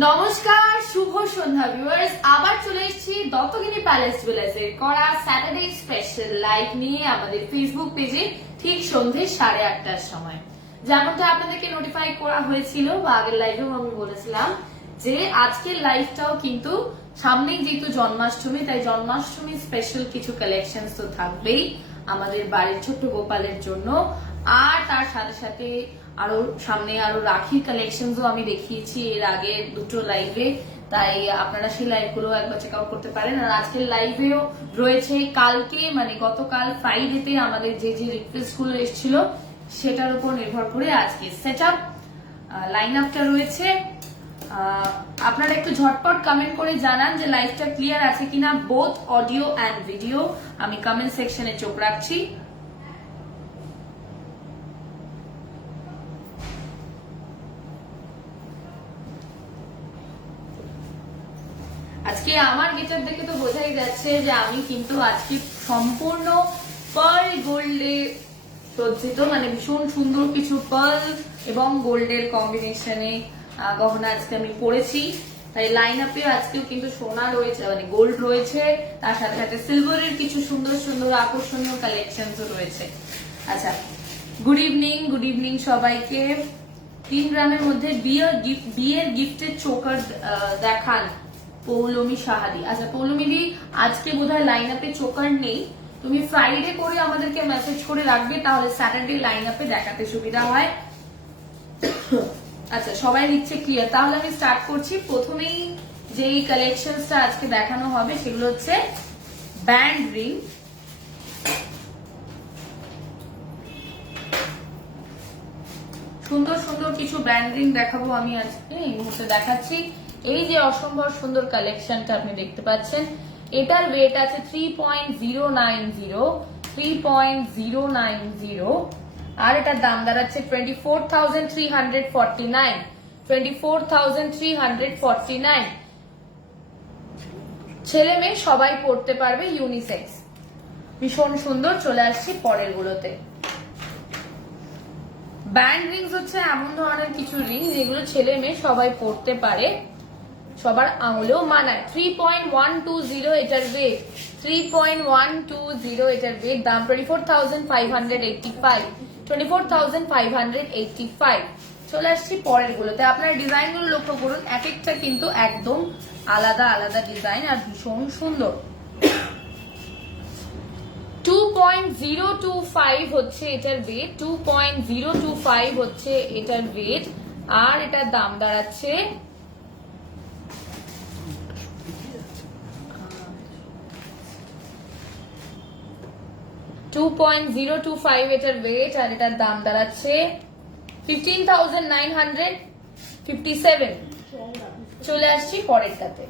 নমস্কার, শুভ সন্ধ্যা ভিউয়ার্স। আবার চলে এসেছি দত্তগিরি প্যালেস জুয়েলার্সের করা স্যাটারডে স্পেশাল লাইভ নিয়ে আমাদের ফেসবুক পেজে ঠিক সন্ধ্যে 8:30টার সময়। যেমনটা আপনাদেরকে নোটিফাই করা হয়েছিল বা আগের লাইভেও আমি বলেছিলাম যে আজকের লাইভটাও কিন্তু সামনেই যেহেতু জন্মাষ্টমী, তাই জন্মাষ্টমী স্পেশাল কিছু কালেকশন তো থাকবেই আমাদের বাড়ির ছোট্ট গোপালের জন্য। আর তার সাথে সাথে আরো সামনে আরো রাখির কালেকশনও আমি দেখিয়েছি এর আগে দুটো লাইভে, তাই আপনারা সেই লাইভগুলো একবার চেক আউট করতে পারেন। আর আজকের লাইভেও রয়েছে কালকে মানে গতকাল ফ্রাইডেতে আমাদের যে যে রিকোয়েস্ট গুলো এসেছিল সেটার উপর নির্ভর করে আজকে সেট আপ লাইন আপটা রয়েছে। আপনারা একটু ঝটপট কমেন্ট করে জানান যে লাইভটা ক্লিয়ার আছে কিনা, বোথ অডিও অ্যান্ড ভিডিও। আমি কমেন্ট সেকশনে চোখ রাখছি। আজকে আমার গেটার দেখে তো বোঝাই যাচ্ছে যে আমি কিন্তু আজকে সম্পূর্ণ পার্ল গোল্ডে সজ্জিত, মানে ভীষণ সুন্দর কিছু পার্ল এবং গোল্ডের কম্বিনেশনে গহনা আজকে আমি পরেছি। তাই লাইন আপে আজকেও কিন্তু সোনা রয়েছে, মানে গোল্ড রয়েছে, তার সাথে সাথে সিলভারের কিছু সুন্দর সুন্দর আকর্ষণীয় কালেকশনও রয়েছে। আচ্ছা, গুড ইভিনিং সবাইকে। 3 গ্রামের মধ্যে বিয়ের গিফটের চোকার দেখান পৌলমী সাহাদি। আচ্ছা পৌলমী দি, আজকে বোধহয় লাইন আপে চোকার নেই, তুমি ফ্রাইডে করে আমাদেরকে মেসেজ করে রাখবে, তাহলে স্যাটারডে লাইন আপে দেখাতে সুবিধা হয়। আচ্ছা সবাই লিখছে ক্লিয়ার, তাহলে আমি স্টার্ট করছি। প্রথমেই যেই কালেকশনসটা আজকে দেখানো হবে সেগুলো হচ্ছে ব্যান্ড রিং। সুন্দর সুন্দর কিছু ব্যান্ড রিং দেখাবো আমি আজকে, এই মুহূর্তে দেখাচ্ছি। এই যে অসম্ভব সুন্দর কালেকশনটা আপনি দেখতে পাচ্ছেন, এটার ওয়েট আছে 3.090 আর এটার দাম দাঁড়াচ্ছে 24,349। ছেলে মেয়ে সবাই পড়তে পারবে, ইউনিসেক্স, ভীষণ সুন্দর। চলে আসছি পরের গুলোতে। ব্যান্ড রিংস হচ্ছে এমন ধরনের কিছু রিং যেগুলো ছেলে মেয়ে সবাই পড়তে পারে, সবার আঙুলেও মানায়। 3.120 এটার ওয়েট, 3.120 এটার ওয়েট। দাম 24,585। চলে আসছি পরের গুলোতে। আপনার ডিজাইন গুলো লক্ষ্য করুন, এক একটা কিন্তু একদম আলাদা আলাদা ডিজাইন আর ভীষণ সুন্দর। 2.025 হচ্ছে এটার ওয়েট, 2.025 হচ্ছে এটার ওয়েট। আর এটার দাম দাঁড়াচ্ছে 2.025 এটার ওয়েট আর এটার দাম দাঁড়াচ্ছে 15,957। চলে আসছি পরেরটাতে।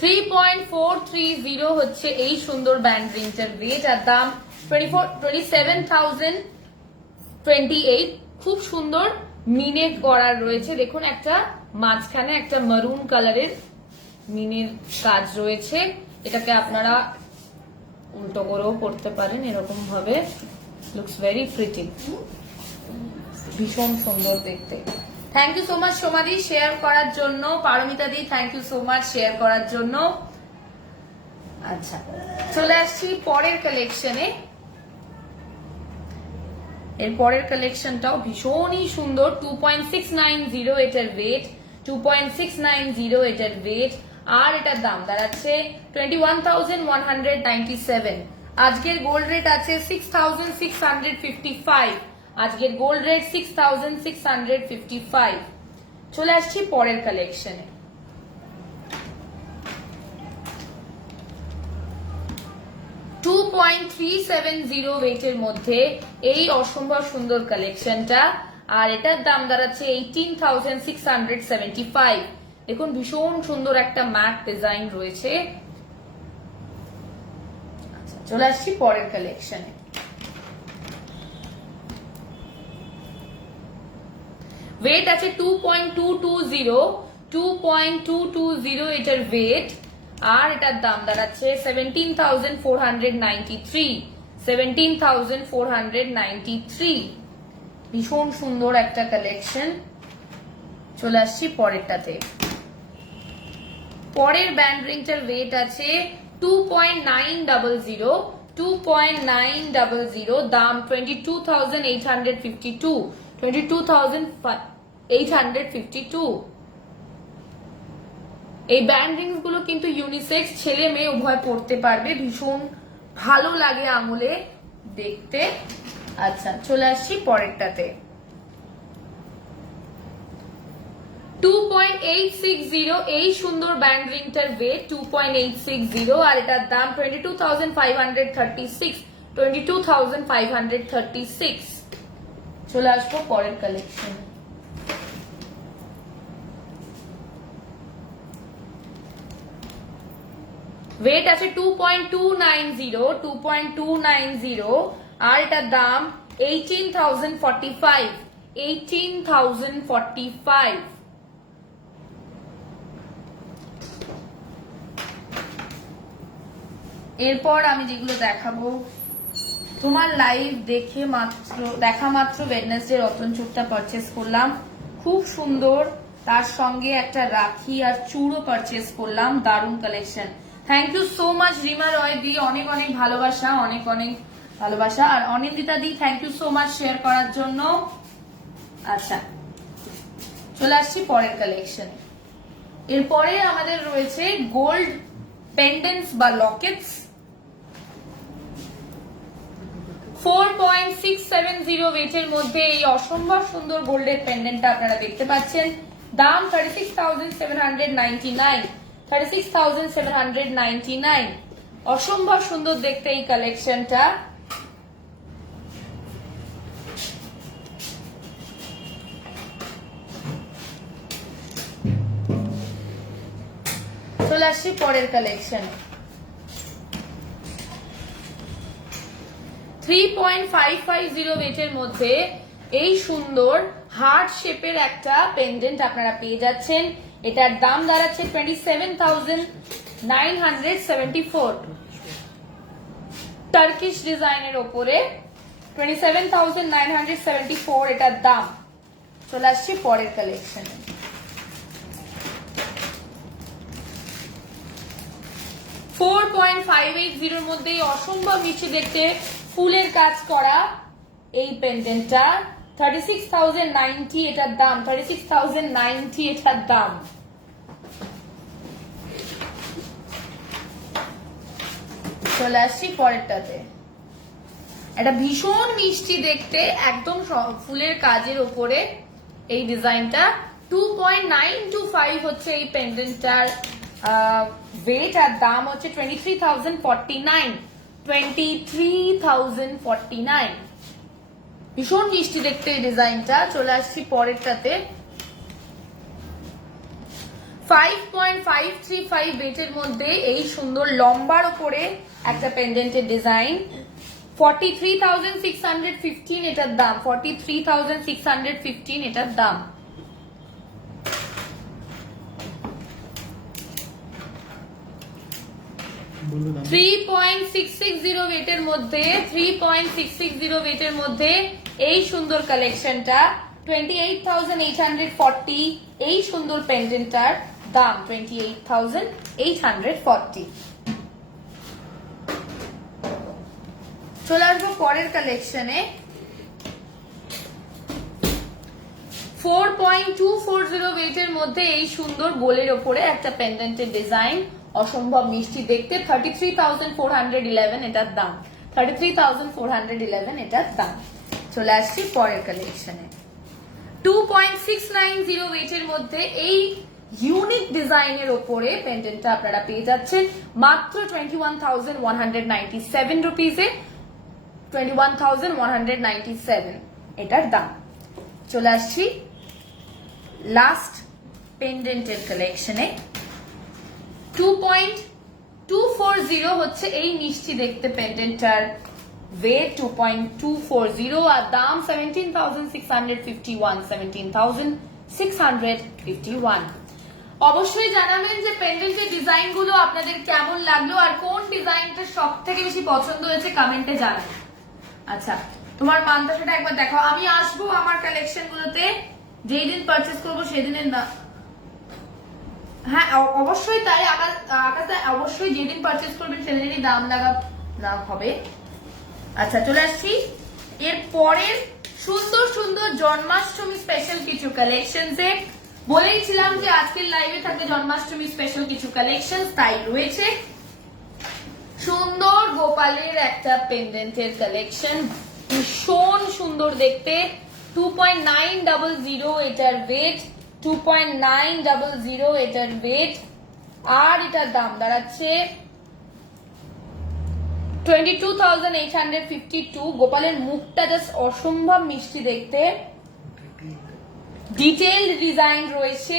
$3.430 হচ্ছে এই সুন্দর ব্যান্ড রিংটার ওয়েট আর দাম 27,028। খুব সুন্দর মিনে করার রয়েছে, দেখুন একটা মাঝখানে একটা মারুন কালারের মিনের কাজ রয়েছে। এটাকে আপনারা উল্টো করেও পড়তে পারেন এরকম ভাবে, লুকস ভেরি প্রিটি, ভীষণ সুন্দর দেখতে। থ্যাংক ইউ সো মাচ সোমাদি শেয়ার করার জন্য, পারমিতা দি thank you so much share করার জন্য। আচ্ছা চলে আসছি পরের কালেকশনে। এর পরের কালেকশনটাও ভীষণই সুন্দর। 2.690 এটার ওয়েট, 2.690 এটার ওয়েট আর এটার দাম দাঁড়াচ্ছে 21,197। আজকের গোল্ড রেট আছে 6,655। আজকের গোল্ড রেট 6,655। চলে আসছি পরের কালেকশনে। $2.370 ওয়েটের মধ্যে এই অসম্ভব সুন্দর কালেকশনটা আর এটার দাম দাঁড়াচ্ছে 18,675। দেখুন ভীষণ সুন্দর একটা ম্যাট ডিজাইন রয়েছে। আচ্ছা চলে আসছি পরের কালেকশনে। ওয়েট আছে 2.220 এটার ওয়েট আর এটার দাম দাঁড়াচ্ছে 17,493। 17,493। ভীষণ সুন্দর একটা কালেকশন। চলে আসছি পরেরটাতে। পরের ব্যান্ড রিংটার ওয়েট আছে 2.900, 2.900, দাম 22,852, 22,852। এই ব্যান্ড রিংস গুলো কিন্তু ইউনিসেক্স, ছেলে মেয়ে উভয় পড়তে পারবে। ভীষণ ভালো লাগে আঙুলে দেখতে। আচ্ছা, চলে আসছি পরেরটাতে। 2.860, এই সুন্দর ব্যান্ড রিংটার ওয়েট 2.860 আর এটার দাম 22,536, 22,536। চলে আসবো পরের কালেকশন। ওয়েট আছে 2.290, 2.290 আর এটার দাম 18,045, 18,045। এরপর আমি যেগুলো দেখাবো, তোমার লাইভ দেখা মাত্র ওয়েডনেসডে রতন চূড়টা পারচেস করলাম, খুব সুন্দর। তার সঙ্গে একটা রাখি আর চূড়ও পারচেস করলাম, দারুণ collection. Thank you so much Rima Roy দি, অনেক অনেক ভালোবাসা, অনেক অনেক ভালোবাসা। আর অনিন্দিতা দি, thank you so much share করার জন্য। আচ্ছা, চলে আসছি পরের কালেকশন। এরপরে আমাদের রয়েছে গোল্ড পেন্ডেন্টস বা লকেটস। 4.670 ওয়েটের মধ্যে এই অসম্ভব সুন্দর গোল্ডের পেন্ডেন্টটা আপনারা দেখতে পাচ্ছেন। দাম 36,799, 36,799। অসম্ভব সুন্দর দেখতে এই কালেকশনটা। চলে আসছি পরের কালেকশন। 3.550 ওয়েটের মধ্যে এই সুন্দর হার্ট শেপের একটা পেন্ডেন্ট আপনারা পেয়ে যাচ্ছেন। এটার দাম দাঁড়াচ্ছে 27,974, টার্কিশ ডিজাইনের ওপরে 27,974 এটার দাম। চলে আসছি পরের কালেকশনে। 4.580 এর মধ্যে অসম্ভব মিষ্টি দেখতে ফুলের কাজ করা এই পেন্ডেন্টটা 36,090 এটার দাম, 36,090 এটার দাম। চলে আসছি পরেরটাতে। এটা ভীষণ মিষ্টি দেখতে, একদম ফুলের কাজের উপরে এই ডিজাইনটা। 2.925 হচ্ছে এই পেন্ডেন্টটার ওয়েট আর দাম হচ্ছে 23,049, 23,049। ভীষণ মিষ্টি দেখতে এই ডিজাইনটা। চলে আসছি পরেরটাতে। 5.535 ওয়েটের মধ্যে এই সুন্দর লম্বার উপরে একটা পেন্ডেন্টের ডিজাইন। 43,615 এটার দাম, 43,615 এটার দাম। Three point six six zero ওয়েটের মধ্যে এই সুন্দর কালেকশনটা 28,840, এই সুন্দর পেন্ডেন্টটার দাম 28,840। চলে আসবো পরের কালেকশনে। 4.240 ওয়েটের মধ্যে এই সুন্দর গোলের ওপরে একটা পেন্ডেন্টের ডিজাইন, অসম্ভব মিষ্টি দেখতে। 33,411 এটার দাম, 33,411 এটার দাম। চলে আসছি পরের কালেকশনে। 2.690 ওয়েটের মধ্যে এই ইউনিক ডিজাইনের ওপরে পেন্ডেন্টটা আপনারা পেয়ে যাচ্ছেন মাত্র 21,197 রুপিসে, 21,197 এটার দাম। চলে আসছি লাস্ট পেন্ডেন্টের কালেকশনে। 2.240 হচ্ছে এই মিষ্টি দেখতে পেন্ডেন্টটার ওয়েট, 2.240 আর দাম 17,651, 17,651। অবশ্যই জানাবেন যে পেন্ডেন্টের ডিজাইন গুলো আপনাদের কেমন লাগলো আর কোন ডিজাইনটা সব থেকে বেশি পছন্দ হয়েছে কমেন্টে জানাবেন। আচ্ছা, তোমার মানতাসাটা একবার দেখাও। আমি আসবো আমার কালেকশন গুলোতে, যেই দিন পারচেস করবো সেদিনের না। হ্যাঁ অবশ্যই তাই, আকাশে অবশ্যই যেদিন পারচেস করবেন সেদিনই দাম হবে। আচ্ছা চলে আসছি এর পরের সুন্দর সুন্দর জন্মাষ্টমী স্পেশাল কিছু কালেকশনসে। বলেইছিলাম যে আজকের লাইভে থাকবে জন্মাষ্টমী স্পেশাল কিছু কালেকশন, তাই রয়েছে সুন্দর গোপালের একটা পেন্ডেন্টের কালেকশন, ভীষণ সুন্দর দেখতে। 2.900 এটার ওয়েট, 2.900 এটার ওয়েট, আর এটার দাম দাঁড়াচ্ছে 22,852। গোপালের মুখটা জাস্ট অসম্ভব মিষ্টি দেখতে, ডিটেইলড ডিজাইন রয়েছে।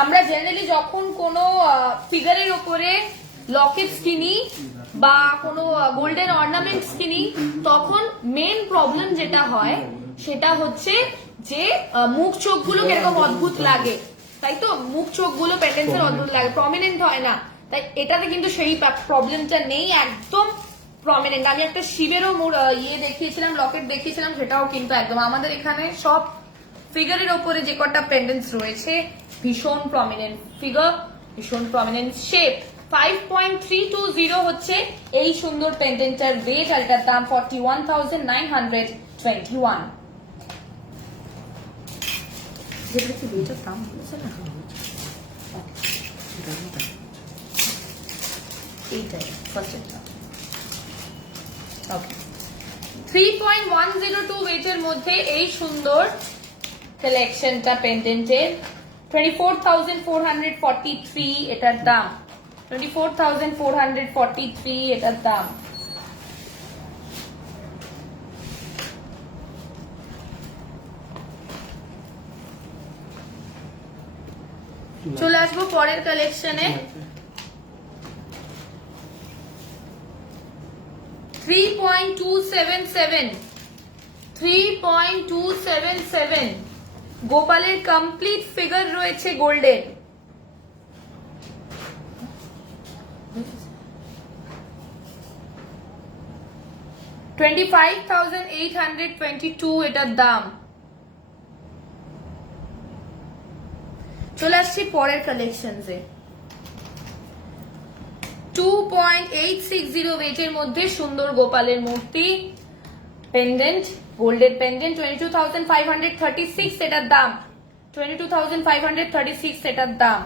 আমরা জেনারেলি যখন কোনো ফিগারের ওপরে লকেটস কিনি বা কোনো গোল্ডেন অর্নামেন্টস কিনি, তখন মেন প্রবলেম যেটা হয় সেটা হচ্ছে যে মুখ চোখগুলো কিরকম অদ্ভুত লাগে, তাই তো? মুখ চোখগুলো পেন্ডেন্টসের অদ্ভুত লাগে, প্রমিনেন্ট হয় না। তাই এটাতে কিন্তু সেই প্রবলেমটা নেই, একদম প্রমিনেন্ট। আমি একটা শিবেরও দেখিয়েছিলাম, লকেট দেখিয়েছিলাম, সেটাও কিন্তু একদম আমাদের এখানে সব ফিগারের ওপরে যে কটা পেন্ডেন্টস রয়েছে ভীষণ প্রমিনেন্ট ফিগার, ভীষণ প্রমিনেন্ট শেপ। 5.320 হচ্ছে এই সুন্দর পেন্ডেন্টটার ওয়েট, আর এটার দাম 41,921। যেটা কি ওয়েটের দাম বলেছে না, এইটাই ফার্স্টের দাম। ওকে, 3.102 ওয়েটের মধ্যে এই সুন্দর কালেকশনটা পেন্ডেন্টের, 24,443 এটার দাম, 24,443 এটার দাম। চলে আসবো পরের কালেকশনে। 3.277 গোপালের কমপ্লিট ফিগার রয়েছে গোল্ডের, 25,822 এটার দাম। চলে আসছি পরের কালেকশনসে। 2.860 ওয়েটের মধ্যে সুন্দর গোপালের মূর্তি, পেন্ডেন্ট, গোল্ডের পেন্ডেন্ট, 22,536 এটার দাম, 22,536 এটার দাম।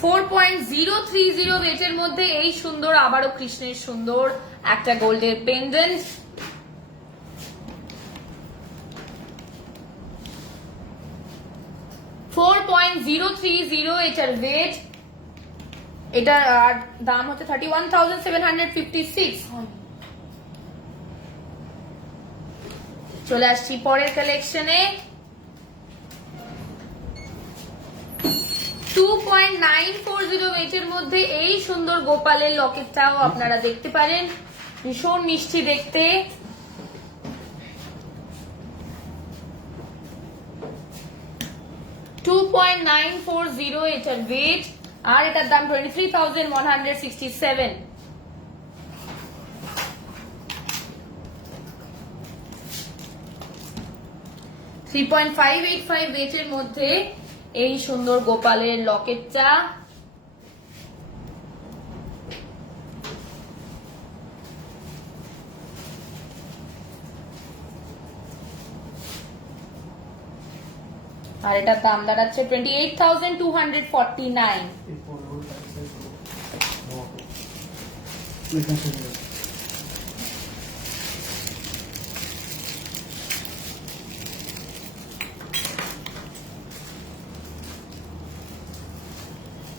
$4.030 ওয়েটের মধ্যে এই সুন্দর আবারও কৃষ্ণের সুন্দর একটা গোল্ডের পেন্ডেন্ট, $4.030 এটার ওয়েট, এটার দাম হচ্ছে 31,756। চলে আসছি পরের কালেকশনে। 2.940 ওয়েটের মধ্যে এই সুন্দর গোপালের লকেটটাও আপনারা দেখতে পারেন, ভীষণ মিষ্টি দেখতে। $2.940 এটার ওয়েট, আর এটার দাম 23,167। $3.585 ওয়েটের মধ্যে এই সুন্দর গোপালের লকেটটা, আর এটার দাম দাঁড়াচ্ছে 28,249।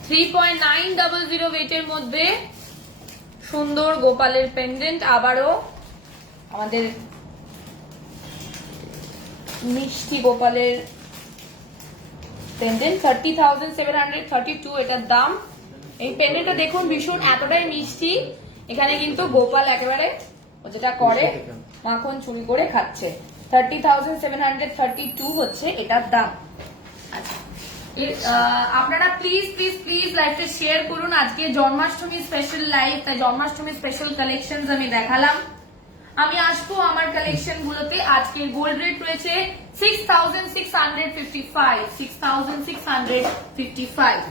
$3.900 ওয়েটের মধ্যে সুন্দর গোপালের পেন্ডেন্ট, আবারও আমাদের মিষ্টি গোপালের পেন্ডেন্ট, 30,732 এটার দাম। এই পেন্ডেন্টটা দেখুন ভীষণ এতটাই মিষ্টি, এখানে কিন্তু গোপাল একেবারে ও যেটা করে মাখন চুরি করে খাচ্ছে। 30,732 হচ্ছে এটার দাম। আচ্ছা, আপনারা প্লিজ প্লিজ প্লিজ লাইভটা শেয়ার করুন। আজকে জন্মাষ্টমী স্পেশাল লাইভ, তাই জন্মাষ্টমী স্পেশাল কালেকশন আমি দেখালাম। আমি আসবো আমার কালেকশন গুলোতে। আজকে গোল্ড রেট রয়েছে 6,655, 6,655।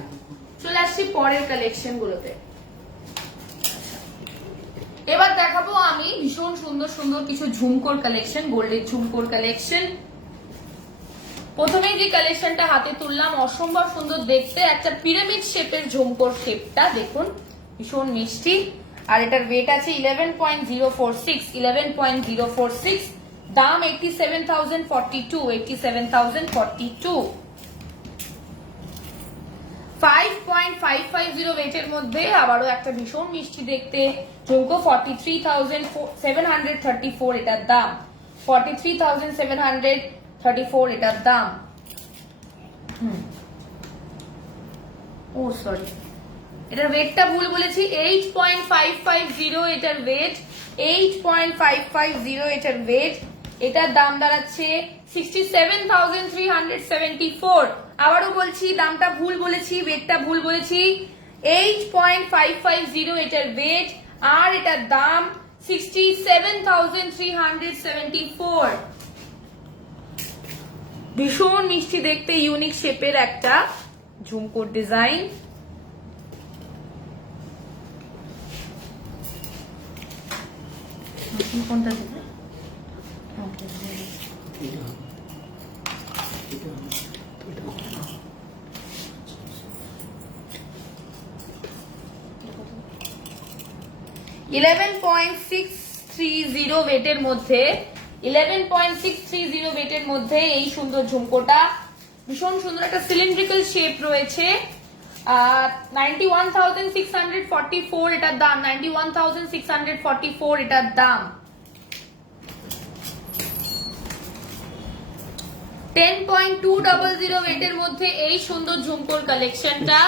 চলে আসছি পরের কালেকশন গুলোতে। এবার দেখাবো আমি ভীষণ সুন্দর সুন্দর কিছু ঝুমকোর কালেকশন, গোল্ডের ঝুমকোর কালেকশন। প্রথমেই যে কালেকশনটা হাতে তুললাম অসম্ভব সুন্দর দেখতে, একটা পিরামিড শেপের ঝুমকোর শেপটা দেখুন, ভীষণ মিষ্টি। আর এটার ওয়েট আছে 11.046, 11.046। দাম 87,042, 87,042। 5.550 ওয়েটের মধ্যে আবারও একটা ভীষণ মিষ্টি দেখতে ঝুমকো, 43,734 এটার দাম, 43,734 এটার দাম। ও সরি, এটার ওয়েটটা ভুল বলেছি, 8.550 এটার ওয়েট, 8.550 এটার ওয়েট। এটার দাম দাঁড়াচ্ছে 67,374। আবারও বলছি, দামটা ভুল বলেছি, ওয়েটটা ভুল বলেছি। 8.550 এটার ওয়েট, আর এটার দাম 67,374। ভীষণ মিষ্টি দেখতে, ইউনিক শেপের একটা ঝুমকোর ডিজাইন। কোনটা দেবে? 11.630 ওয়েটের মধ্যে, 11.630 ওয়েটের মধ্যে এই সুন্দর ঝুমকোটা, ভীষণ সুন্দর একটা সিলিন্ড্রিক্যাল শেপ রয়েছে। 91,644 এটার দাম, 91,644 এটার দাম। 10.200 ওয়েটের মধ্যে এই সুন্দর ঝুমকোর কালেকশনটা,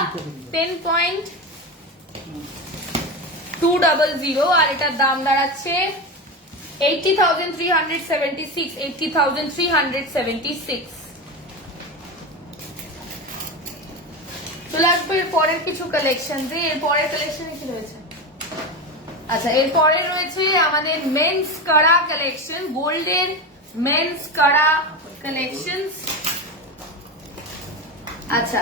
10.200, আর এটার দাম দাঁড়াচ্ছে 80,376, 80,376। চলে আসবে এর পরের কিছু কালেকশন। এর পরের কালেকশনে কি রয়েছে? আচ্ছা, এর পরে রয়েছে আমাদের মেন্স কাড়া কালেকশন, গোল্ডের মেন্স কাড়া কালেকশন। আচ্ছা,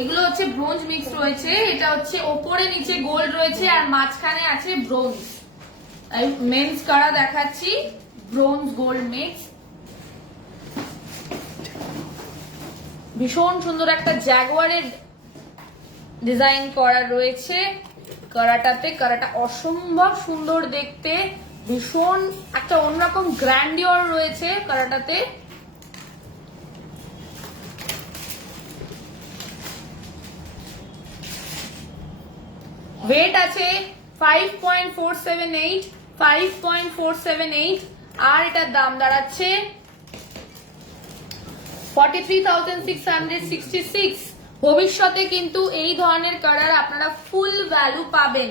এগুলো হচ্ছে ব্রোঞ্জ মিক্স রয়েছে, এটা হচ্ছে ওপরে নিচে গোল্ড রয়েছে আর মাঝখানে আছে ব্রোঞ্জ। মেন্স কাড়া দেখাচ্ছি, ব্রোঞ্জ গোল্ড মিক্স। ভীষণ সুন্দর একটা জাগুয়ারের ডিজাইন করা রয়েছে কড়াটাতে। কড়াটা অসম্ভব সুন্দর দেখতে, ভীষণ একটা অন্যরকম গ্র্যান্ডিওর রয়েছে কড়াটাতে। ওয়েট আছে 5.478, 5.478, আর এটার দাম দাঁড়াচ্ছে 43,666। ভবিষ্যতে কিন্তু এই ধরনের কালার আপনারা ফুল ভ্যালু পাবেন।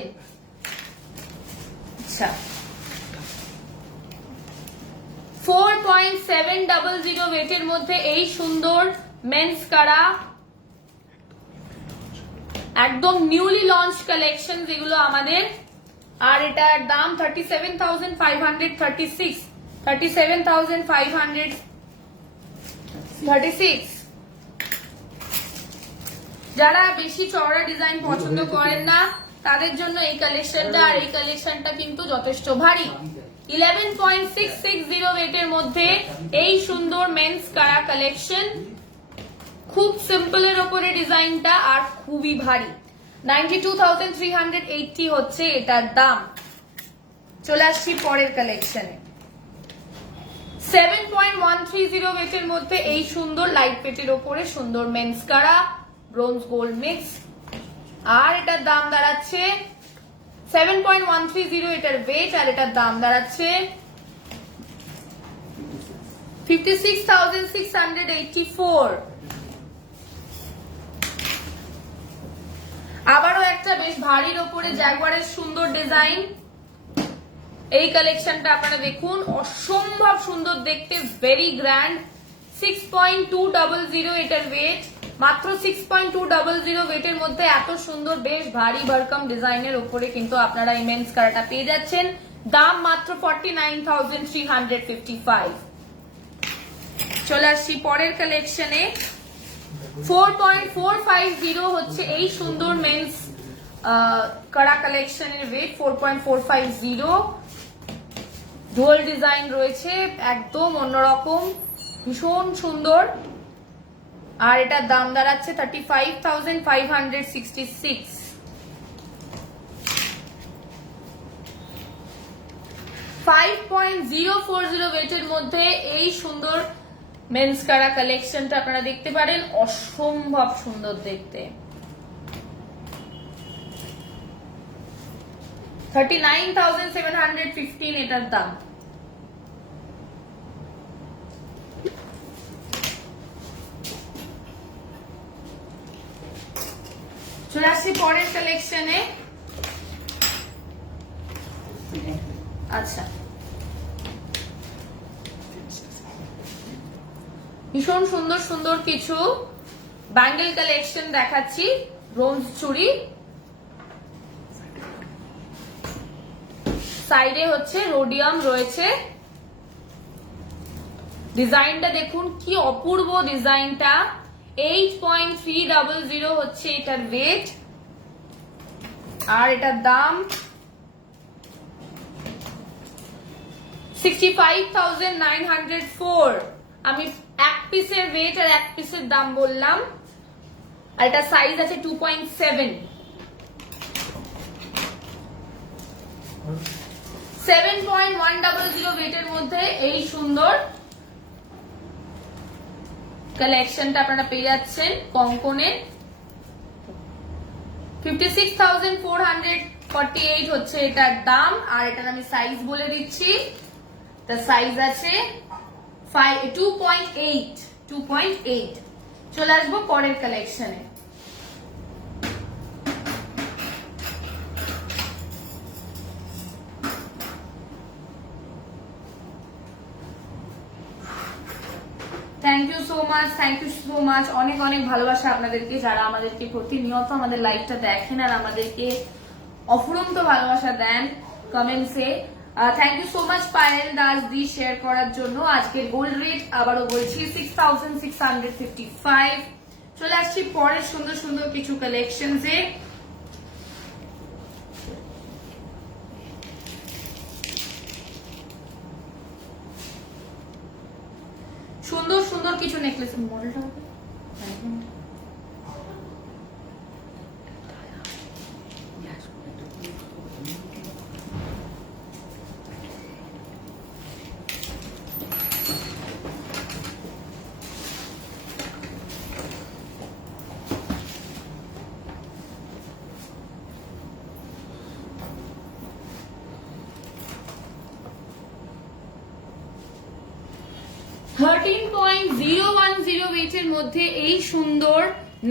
আচ্ছা, 4.700 ওয়েটের মধ্যে এই সুন্দর মেন্স কাড়া, একদম নিউলি লঞ্চ কালেকশন যেগুলো আমাদের। আর এটার দাম 37,536, 37,536। যারা বেশি চওড়া ডিজাইন পছন্দ করেন না তাদের জন্য এই কালেকশনটা, আর এই কালেকশনটা কিন্তু যথেষ্ট ভারী। 11.660 ওয়েটের মধ্যে এই সুন্দর মেন্স কাড়া কালেকশন, খুব সিম্পল এর উপরে ডিজাইনটা আর খুবই ভারী। 92,380 হচ্ছে এটার দাম। চলে আসছি পরের কালেকশনে। 7.130 ওয়েটের মধ্যে এই সুন্দর লাইট পেটের উপরে সুন্দর মেন্স কাড়া ব্রোঞ্জ গোল্ড মিক্স, আর এটার দাম দাঁড়াচ্ছে 7.130 এটার ওয়েট, আর এটার দাম দাঁড়াচ্ছে 56,684। আবারও একটা বেশ ভারীর ওপরে জাগুয়ারের সুন্দর ডিজাইন, এই কালেকশনটা আপনারা দেখুন, অসম্ভব সুন্দর দেখতে, ভেরি গ্র্যান্ড। 6.200 এটার ওয়েট, মাত্র 6.200 ওয়েটের মধ্যে এত সুন্দর বেশ ভারী ভরকম ডিজাইনের উপরে কিন্তু আপনারা এই মেন্স কারাটা পেয়ে যাচ্ছেন। দাম মাত্র 49,355। চলে আসছি পরের কালেকশনে। 4.450 হচ্ছে এই সুন্দর মেন্স কারা কালেকশনের ওয়েট। 4.450, ডুয়াল ডিজাইন রয়েছে, একদম অন্যরকম, ভীষণ সুন্দর। আর এটার দাম দাঁড়াচ্ছে 35,566। 5.040 ওয়েটের মধ্যে এই সুন্দর মেন্স কারা কালেকশনটা আপনারা দেখতে পারেন, অসম্ভব সুন্দর দেখতে। 39,715 এটার দাম। চলে আসছি পরের কালেকশনে। আচ্ছা, ভীষণ সুন্দর সুন্দর কিছু ব্যাঙ্গেল কালেকশন দেখাচ্ছি। ব্রোঞ্জ চুড়ি, সাইডে হচ্ছে রোডিয়াম রয়েছে। ডিজাইনটা দেখুন কি অপূর্ব ডিজাইনটা। 8.300 হচ্ছে এটার ওয়েট, আর এটার দাম 65,904। আমি এক পিসের ওয়েট আর এক পিসের দাম বললাম। আর এটা সাইজ আছে 2.7। 7.100 ওয়েটের মধ্যে এই সুন্দর কালেকশনটা আপনারা পেয়ে যাচ্ছেন কঙ্কনের। 56,448 হচ্ছে এটার দাম। আর এটার আমি সাইজ বলে দিচ্ছি, তার সাইজ আছে 2.8। চলে আসবো পরের কালেকশনে। থ্যাংক ইউ সো মাচ, অনেক অনেক ভালোবাসা আপনাদেরকে, যারা আমাদেরকে প্রতিনিয়ত আমাদের লাইভটা দেখেন আর আমাদেরকে অফুরন্ত ভালোবাসা দেন কমেন্টসে। Thank you so much Payel Das দি শেয়ার করার জন্য। আজকের গোল্ড রেট আবারও বলছি 6,655। চলে আসছি পরের সুন্দর সুন্দর কিছু কালেকশনসে। সুন্দর সুন্দর কিছু নেকলেস মডেলটা হবে। ওয়েটের মধ্যে এই সুন্দর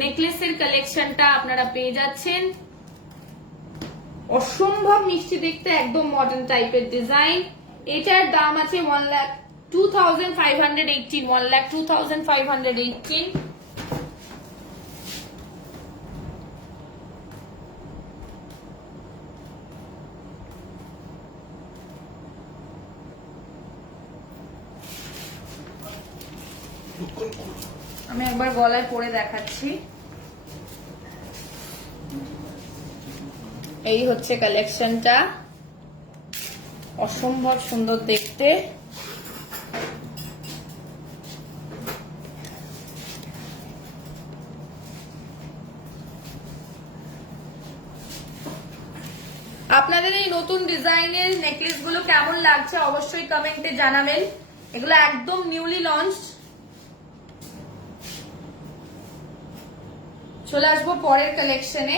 নেকলেসের কালেকশনটা আপনারা পেয়ে যাচ্ছেন। অসম্ভব মিষ্টি দেখতে, একদম মডার্ন টাইপের ডিজাইন। এটার দাম আছে 1,02,518। 1,02,518। আমি একবার গলায় পরে দেখাচ্ছি। এই হচ্ছে কালেকশনটা, অসম্ভব সুন্দর দেখতে। আপনাদের এই নতুন ডিজাইনের নেকলেস গুলো কেমন লাগছে অবশ্যই কমেন্টে জানাবেন। এগুলো একদম নিউলি লঞ্চড। চলে আসবো পরের কালেকশনে।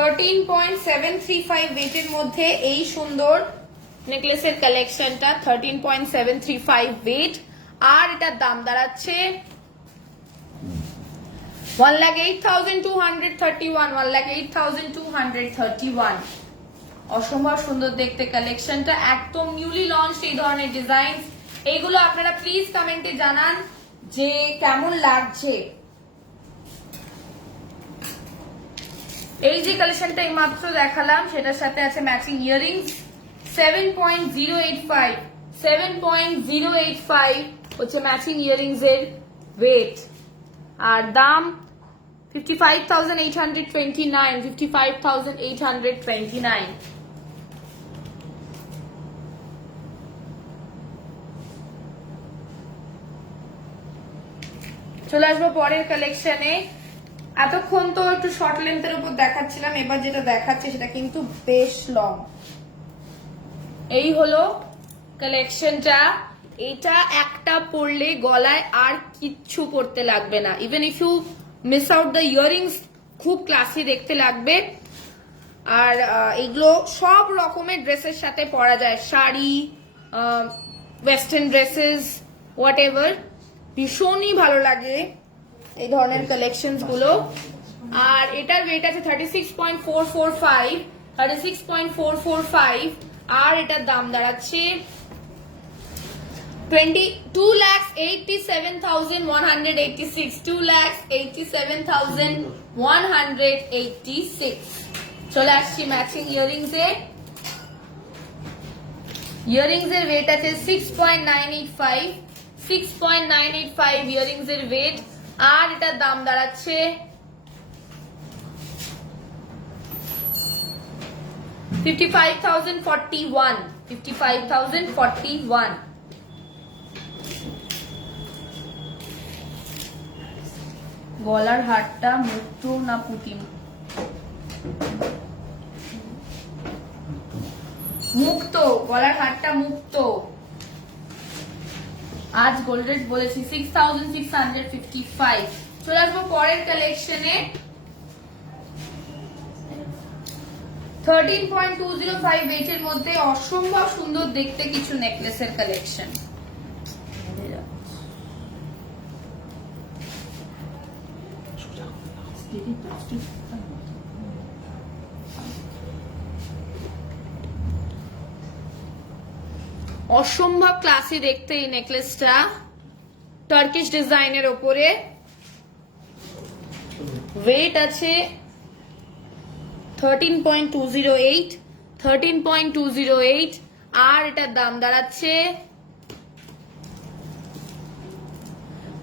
13.735 ওয়েটের মধ্যে এই সুন্দর নেকলেসের কালেকশনটা 13.735 ওয়েট, আর এটার দাম দাঁড়াচ্ছে 1,08,231, 1,08,231। অসম্ভব সুন্দর দেখতে কালেকশনটা, একদম নিউলি লঞ্চ এই ধরনের ডিজাইন। এইগুলো আপনারা প্লিজ কমেন্টে জানান যে কেমন লাগছে। এই যে কালেকশনটা এই মাত্র দেখালাম সেটার সাথে আছে ম্যাচিং ইয়ারিংস। 7.085 7.085 হচ্ছে ম্যাচিং ইয়ারিংস এর ওয়েট, আর দাম 55,829, 55,829। চলে আসবো পরের কালেকশনে। এতক্ষণ তো একটু শর্ট লেন্থের উপর দেখাচ্ছিলাম, এবার যেটা দেখাচ্ছে সেটা কিন্তু বেশ লং। এই হলো কালেকশনটা। এটা একটা পরলে গলায় আর কিচ্ছু পরতে লাগবে না, even if you miss out the earrings, খুব ক্লাসি দেখতে লাগবে। আর এগুলো সব রকমের ড্রেসের সাথে পরা যায়, sari, western dresses, what ever, ভীষণই ভালো লাগে এই ধরনের কালেকশনস গুলো। আর এটার ওয়েট আছে 36.445, 36.445, আর এটার দাম দাঁড়াচ্ছে 2,87,186, 2,87,186। চলে আসছি ম্যাচিং ইয়ারিংস এ। ইয়ারিংস এর ওয়েট আছে 6.985, 6.985 ইয়ারিংস এর ওয়েট, আর এটার দাম দাঁড়াচ্ছে 55,041, 55,041। গলার হারটা মুক্ত না পুঁতি? মুক্ত, গলার হারটা মুক্ত। আজ গোল্ড রেট বলেছি 6,655। চলে আসবো পরের কালেকশনে। 13.205 ওয়েটের মধ্যে অসম্ভব সুন্দর দেখতে কিছু নেকলেসের কালেকশন। অসম্ভব ক্লাসি দেখতে এই নেকলেসটা, টার্কিশ ডিজাইনের ওপরে। ওয়েট আছে 13.208, 13.208, আর এটার দাম দাঁড়াচ্ছে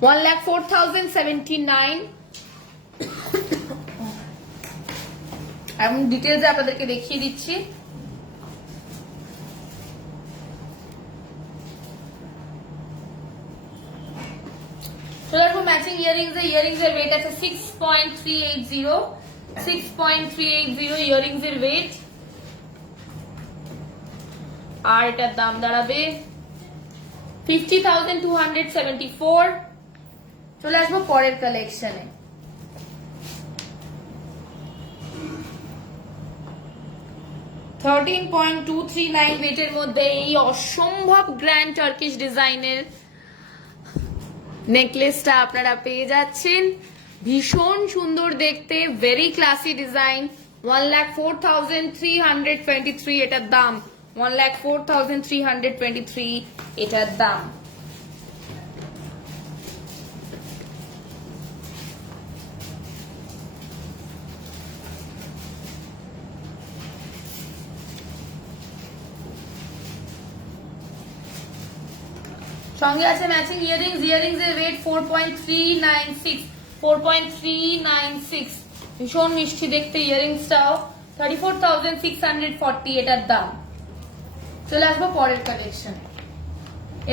1,04,079। আমি ডিটেলস আপনাদেরকে দেখিয়ে দিচ্ছি। ম্যাচিং ইয়ারিংস এর ওয়েট আছে 6.380, 6.380 ইয়ারিংস এর ওয়েট, আর এটার দাম দাঁড়াবে 50,274। চলে আসবো পরের কালেকশনে। $13.239 ওয়েটের মধ্যে এই অসম্ভব গ্র্যান্ড টার্কিশ ডিজাইনের নেকলেসটা আপনারা পেয়ে যাচ্ছেন। ভীষণ সুন্দর দেখতে, ভেরি ক্লাসি ডিজাইন। 1,04,323 এটার দাম, 1,04,323 এটার দাম। সঙ্গে আছে ম্যাচিং ইয়ারিংস। ইয়ারিংস এর ওয়েট 4.396, 4.396। ভীষণ মিষ্টি দেখতে ইয়ারিংসটাও। 34,640 এটার দাম। চলে আসবো পরের কালেকশন।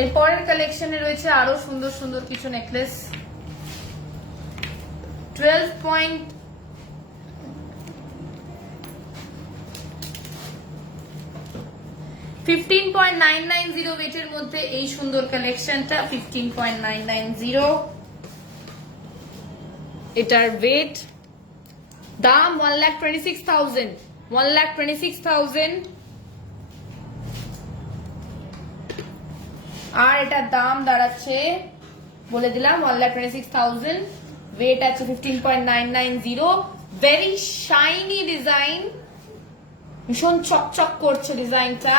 এর পরের কালেকশনে রয়েছে আরো সুন্দর সুন্দর কিছু নেকলেস। 15.990 ওয়েটের মধ্যে এই সুন্দর কালেকশনটা। 15.990 এটার ওয়েট। দাম 1,26,000, 1,26,000। আর এটার দাম দাঁড়াচ্ছে বলে দিলাম 1,26,000। ওয়েট আছে 15.990। ভেরি শাইনি ডিজাইন, ভীষণ চকচক করছে ডিজাইনটা,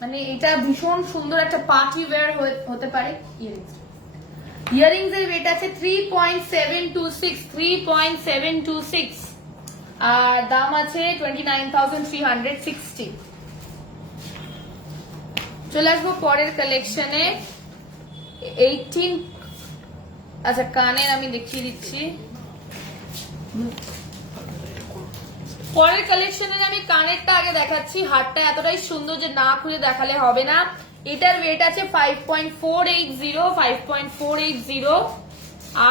মানে এটা ভীষণ সুন্দর একটা পার্টি ওয়্যার হতে পারে। ইয়ারিংস এর ওয়েট আছে 3.726, 3.726। আর দাম আছে 29,360। চলে আসবো পরের কালেকশনে। 18, আচ্ছা কানের আমি দেখিয়ে দিচ্ছি। পরের কালেকশনে আমি কানেরটা আগে দেখাচ্ছি। হারটা এতটাই সুন্দর যে না খুলে দেখালে হবে না। এটার ওয়েট আছে 5.480, 5.480।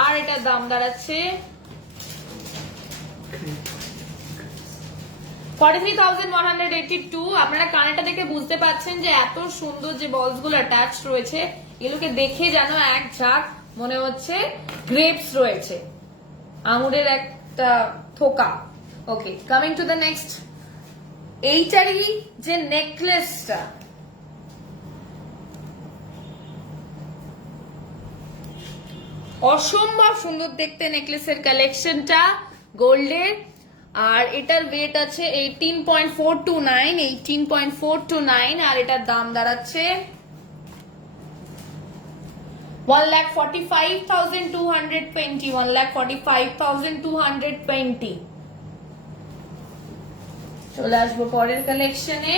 আর এটার দাম দাঁড়াচ্ছে 43,182। আপনারা কানেরটা দেখে বুঝতে পাচ্ছেন যে এত সুন্দর যে বলস গুলো অ্যাটাচ রয়েছে, এগুলোকে দেখে যেন এক ঝাঁক মনে হচ্ছে গ্রেপস রয়েছে, আঙুরের একটা থোকা। ওকে, কামিং টু দ্য নেক্সট। এইটারই যে নেকলেসটা, অসম্ভব সুন্দর দেখতে নেকলেসের কালেকশনটা গোল্ডের। আর এটার ওয়েট আছে 18.429, 18.429। আর এটার দাম দাঁড়াচ্ছে 1,45,220, 1,45,220। চলে আসবো পরের কালেকশনে।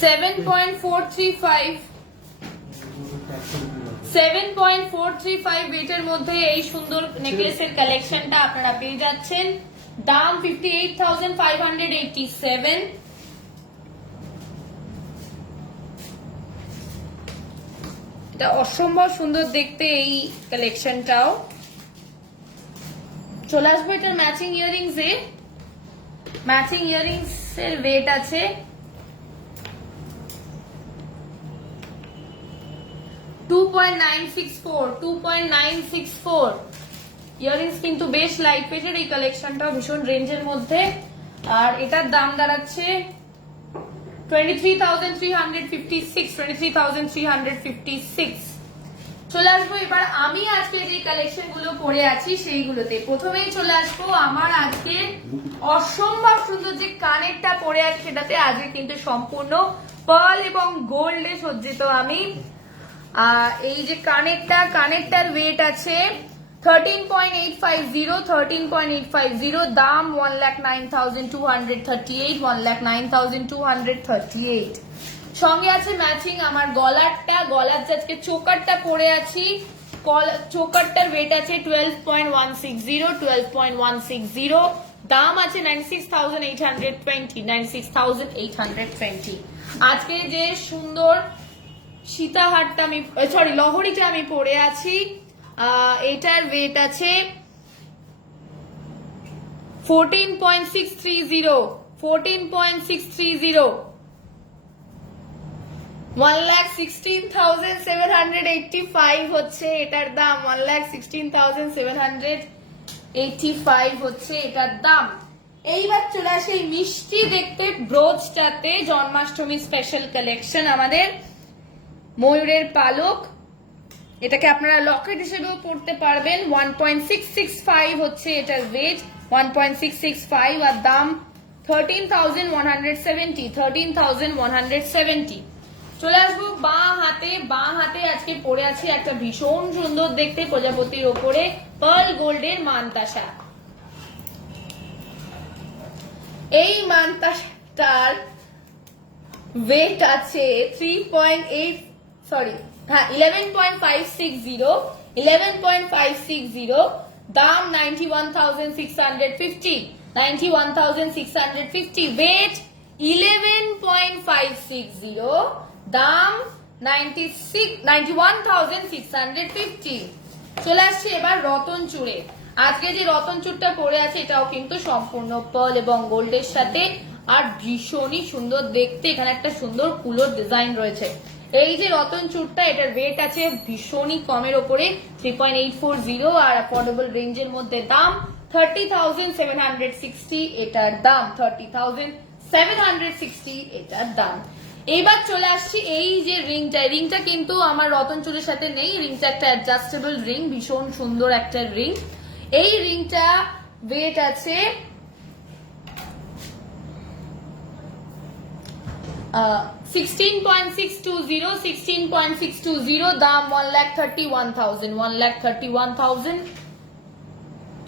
$7.435 ওয়েটের মধ্যে এই সুন্দর নেকলেসের কালেকশনটা আপনারা পেয়ে যাচ্ছেন। দাম 58,587। এটা অসম্ভব সুন্দর দেখতে এই কালেকশনটাও। চলে আসবো এটার ম্যাচিং ইয়ারিংস এ। ম্যাচিং ইয়ারিংস এর ওয়েট আছে 2.964, 2.964। ইয়ারিংস কিন্তু বেশ লাইট ওয়েটের, এই কালেকশনটাও ভীষণ রেঞ্জের মধ্যে। আর এটার দাম দাঁড়াচ্ছে 23,356, 23,356। চলে আসবো এবার আমি আজকে যে কালেকশন গুলো পরে আছি সেইগুলোতে। প্রথমেই চলে আসবো আমার আজকে অসম্ভব সুন্দর যে কানেরটা পরে আছে সেটাতে। আজকে কিন্তু সম্পূর্ণ পার্ল এবং গোল্ডে সজ্জিত আমি। এই যে কানেরটার ওয়েট আছে 13.850, 13.850। দাম 1,09,238, 1,09,238। সঙ্গে আছে ম্যাচিং আমার গলারটা। গলার যে আজকে চোকারটা পরে আছি, চোকারটার ওয়েট আছে 12.160, 12.160। দাম আছে 96,820, 96,820। আজকে যে সুন্দর সীতাহারটা আমি লহরিটা আমি পরে আছি, এটার ওয়েট আছে 14.630, 14.630। 1,16,785 হচ্ছে এটার দাম, 1,16,785 হচ্ছে এটার দাম। এইবার চলে আসে এই মিষ্টি দেখতে ব্রোচটাতে। জন্মাষ্টমী স্পেশাল কালেকশন আমাদের, ময়ূরের পালক। এটাকে আপনারা লকেট হিসেবেও পড়তে পারবেন। 1.665 হচ্ছে এটার ওয়েট, 1.665। আর দাম 13,170, 13,170। চলে আসবো বাঁ হাতে। বাঁ হাতে আজকে পরে আছি একটা ভীষণ সুন্দর দেখতে প্রজাপতির ওপরে পার্ল গোল্ডের মানতাসা। এই মানতাসাটার ওয়েট আছে 11.560, 11.560। দাম 91,650, 91,650। ওয়েট 11.560, দাম 91,650। চলে আসছে এবার রতন চূড়ে। আজকে যে রতন চূড়টা পরে আছে এটাও কিন্তু সম্পূর্ণ পার্ল এবং গোল্ডের সাথে, আর ভীষণই সুন্দর দেখতে। এখানে একটা সুন্দর কুলোর ডিজাইন রয়েছে। এই যে রতন চুরটা, এটার রেট আছে ভীষণই কমের ওপরে 3.840 আর অ্যাফোর্ডেবল রেঞ্জের মধ্যে দাম 30,760 এটার দাম 30,760 এটার দাম। এইবার চলে আসছি এই যে রিংটা কিন্তু আমার রতন চুরের সাথে নেই, রিংটা একটা অ্যাডজাস্টেবল রিং, ভীষণ সুন্দর একটা রিং। এই রিংটা ওয়েট আছে 16.620, দাম 1,31,000।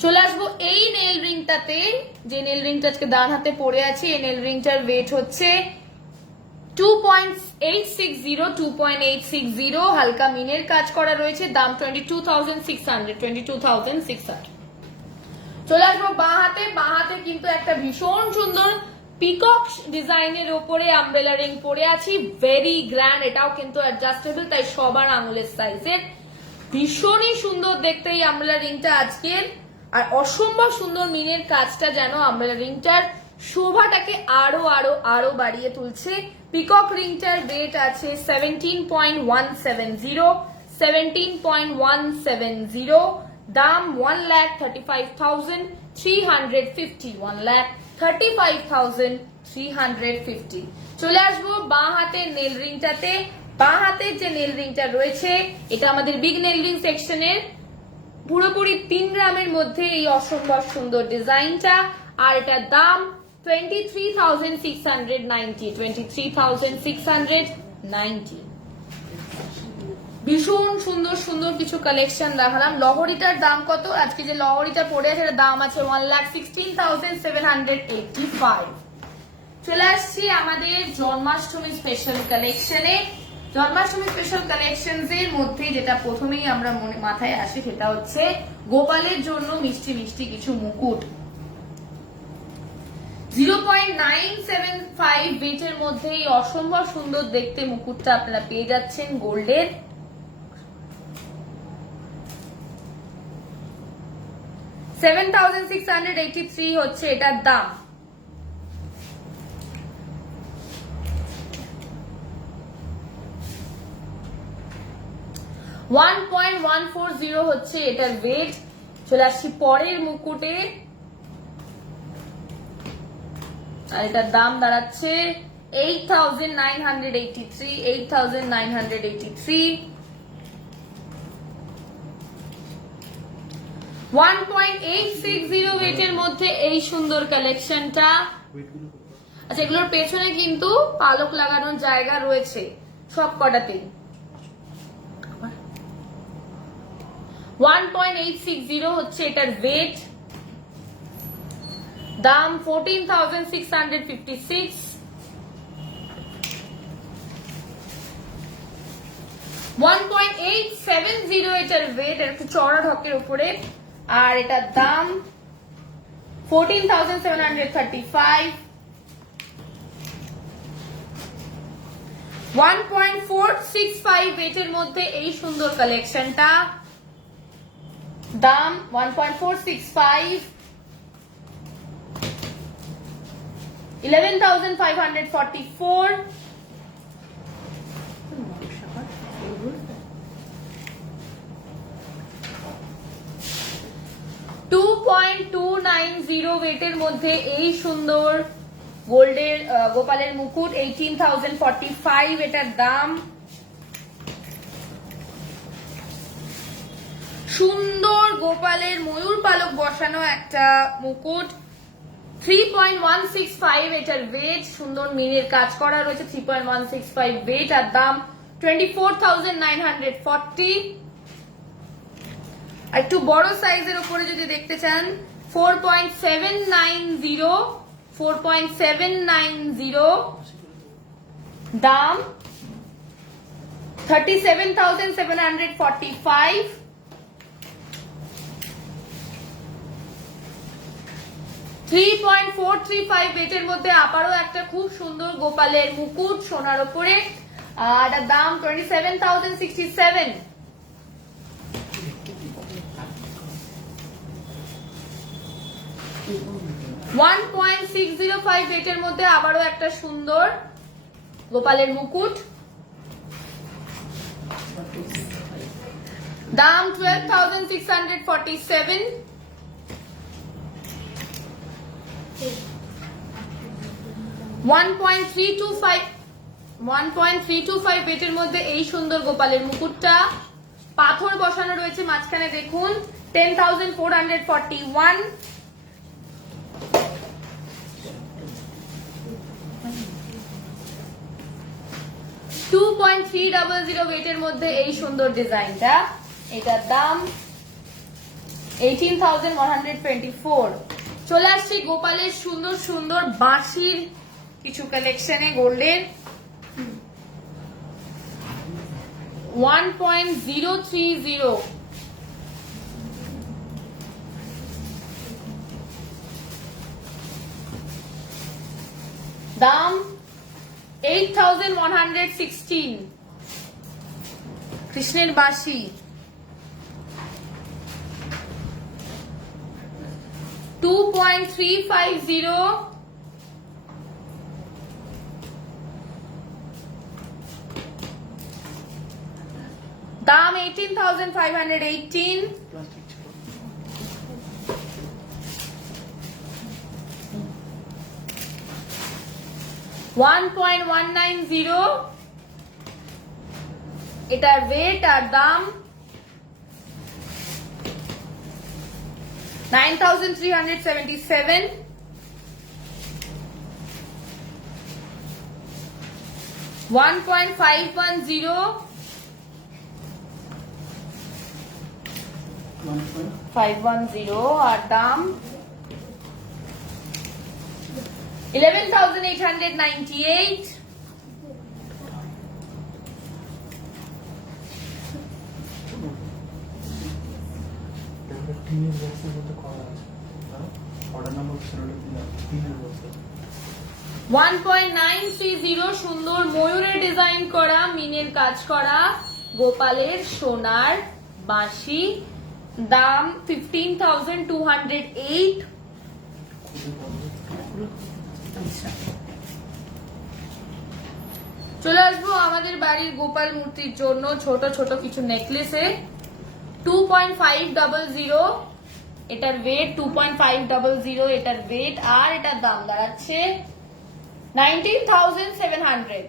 চলে আসবো এই নেল রিংটাতে, যে নেল রিংটা আজকে ডান হাতে পড়ে আছে। এই নেল রিংটার ওয়েট হচ্ছে 2.860, হালকা মিনের কাজ করা রয়েছে, দাম 22,600। চলে আসবো বাঁ হাতে কিন্তু একটা ভীষণ সুন্দর পিকক ডিজাইনের ওপরে আমব্রেলা রিং পরে আছি, ভেরি গ্র্যান্ড। এটাও কিন্তু অ্যাডজাস্টেবল, তাই সবার আঙুলের সাইজের, ভীষণই সুন্দর দেখতে এই আমব্রেলা রিংটা আজকের। আর অসম্ভব সুন্দর মিনের কাজটা যেন আমব্রেলা রিংটার শোভাটাকে আরো আরো আরো বাড়িয়ে তুলছে। পিকক রিংটার ওয়েট আছে 17.170, দাম 1,35,350, 1,35,350। চলে আসবো বাঁ হাতের নেল রিংটাতে। বাঁ হাতের যে নেল রিংটা রয়েছে, এটা আমাদের বিগ নেল রিং সেকশনের, পুরোপুরি 3 গ্রামের মধ্যে এই অসম্ভব সুন্দর ডিজাইনটা, আর এটার দাম 23,690, 23,690। ভীষণ সুন্দর সুন্দর কিছু কালেকশন দেখালাম। লহরিটার দাম কত? আজকে যে লহরিটা পড়ে আছে এটার দাম আছে 1,16,785। চলে আসছি আমাদের জন্মাষ্টমী স্পেশাল কালেকশনে। জন্মাষ্টমী স্পেশাল কালেকশনস এর মধ্যে যেটা প্রথমেই আমরা মাথায় আসে সেটা হচ্ছে গোপালের জন্য মিষ্টি মিষ্টি কিছু মুকুট। 0.975 ওয়েটের মধ্যে এই অসম্ভব সুন্দর দেখতে মুকুটটা আপনারা পেয়ে যাচ্ছেন গোল্ডের। $7,683 হচ্ছে এটার দাম। $1.140 হচ্ছে এটার ওয়েট। চলে আসছি পরের মুকুটে, আর এটার দাম দাঁড়াচ্ছে 8,983, 8,983। 1.860 ওয়েটের মধ্যে এই সুন্দর কালেকশনটা। আচ্ছা, এগুলোর পেছনে কিন্তু পালক লাগানোর জায়গা রয়েছে সব কটাতেই। 1.860 হচ্ছে এটার ওয়েট, দাম 14,656। 1.870 এটার ওয়েট, একটু চড়া ঢকের উপরে, আর এটার দাম 14,735। 1.465 ওয়েটের মধ্যে এই সুন্দর কালেকশনটা, দাম 1.465, 11,544। 2.290 ওয়েটের মধ্যে এই সুন্দর গোল্ডের গোপালের মুকুট, 18,045 এটার দাম। সুন্দর গোপালের ময়ূর পালক বসানো একটা মুকুট, 3.165 এটার ওয়েট, সুন্দর মিনের কাজ করা রয়েছে, 3.165 ওয়েট, আর দাম 24,940। একটু বড় সাইজের উপরে যদি দেখতে চান, 4.790, দাম 37,745। 3.435 ওয়েটের মধ্যে আবারও একটা খুব সুন্দর গোপালের মুকুট সোনার উপরে, আর দাম 27,067। 1.605 ওয়েটের মধ্যে আবারও একটা সুন্দর গোপালের মুকুট, দাম 12,647। 1.325 ওয়েটের মধ্যে এই সুন্দর গোপালের মুকুটটা, পাথর বসানো রয়েছে মাঝখানে দেখুন। 10,441। 2.300 ওয়েটের মধ্যে এই সুন্দর ডিজাইনটা, এটার দাম 18,124। চলে আসছি গোপালের সুন্দর সুন্দর বাঁশির কিছু কালেকশনে গোল্ডের। 1.030 দাম 8,116। কৃষ্ণের বাঁশি। 2.350 দাম 18,518। 1.190 এটার ওয়েট আর দাম 9,377। 1.510 আর দাম 11,898। অর্ডার নাম্বার 1.930 সুন্দর ময়ূরের ডিজাইন করা, মিনের কাজ করা গোপালের সোনার বাঁশি, দাম 15,208। চলে আসবো আমাদের বাড়ির গোপাল মূর্তির জন্য ছোট ছোট কিছু নেকলেসে। 2.500 এটার ওয়েট, 2.500 এটার ওয়েট আর এটার দাম দাঁড়াচ্ছে 19,700।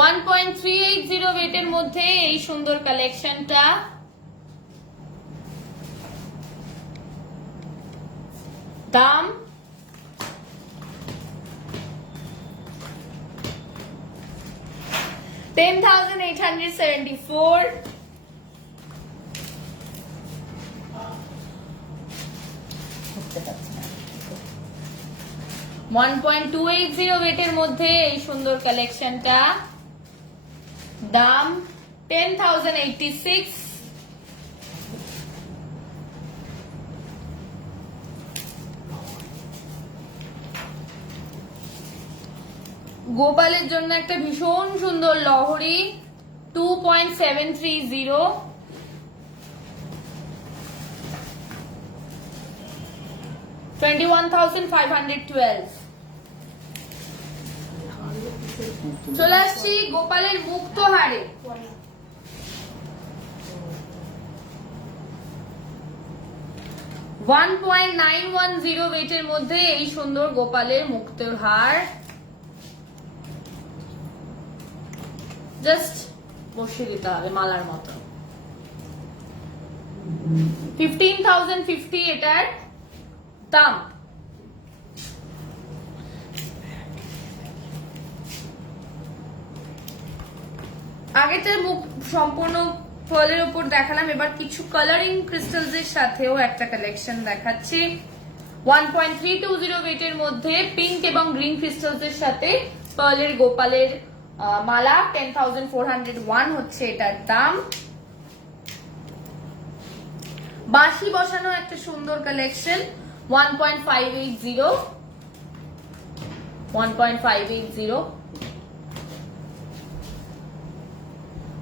$1.380 ওয়েটের মধ্যে এই সুন্দর কালেকশনটা, দাম 10,874। 1.280 ওয়েটের মধ্যে এই সুন্দর কালেকশনটা, দাম 10,086। গোপালের জন্য একটা ভীষণ সুন্দর লহরী, 2.730। 21,512। চলে আসছি গোপালের মুক্তহারে। 1.910 ওয়েটের মধ্যে এই সুন্দর গোপালের মুক্তোর হার, জাস্ট বসিয়ে দিতে হবে মালার মতো। 15,050 এটার দাম। আগেটার মুখ সম্পূর্ণ ফলের উপর দেখালাম, এবার কিছু কালারিং ক্রিস্টালস এর সাথেও একটা কালেকশন দেখাচ্ছি। 1.320 ওয়েটের মধ্যে পিঙ্ক এবং গ্রিন ক্রিস্টালস এর সাথে পার্লের গোপালের মালা, 10,401 হচ্ছে এটার দাম। বাঁশি বসানো একটা সুন্দর কালেকশন, 1.580। 1.580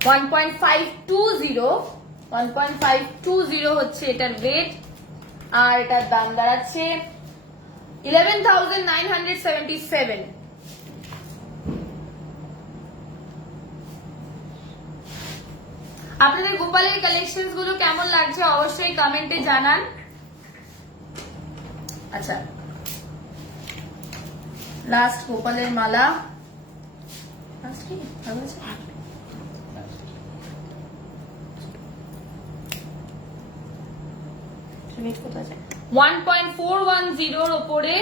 1.520 হচ্ছে এটার ওয়েট, আর এটার দাম দাঁড়াচ্ছে 11,977। আপনাদের গোপালের কালেকশনস গুলো কেমন লাগছে অবশ্যই কমেন্টে জানান। আচ্ছা, লাস্ট গোপালের মালা, লাস্ট কি 1.410 ওপরে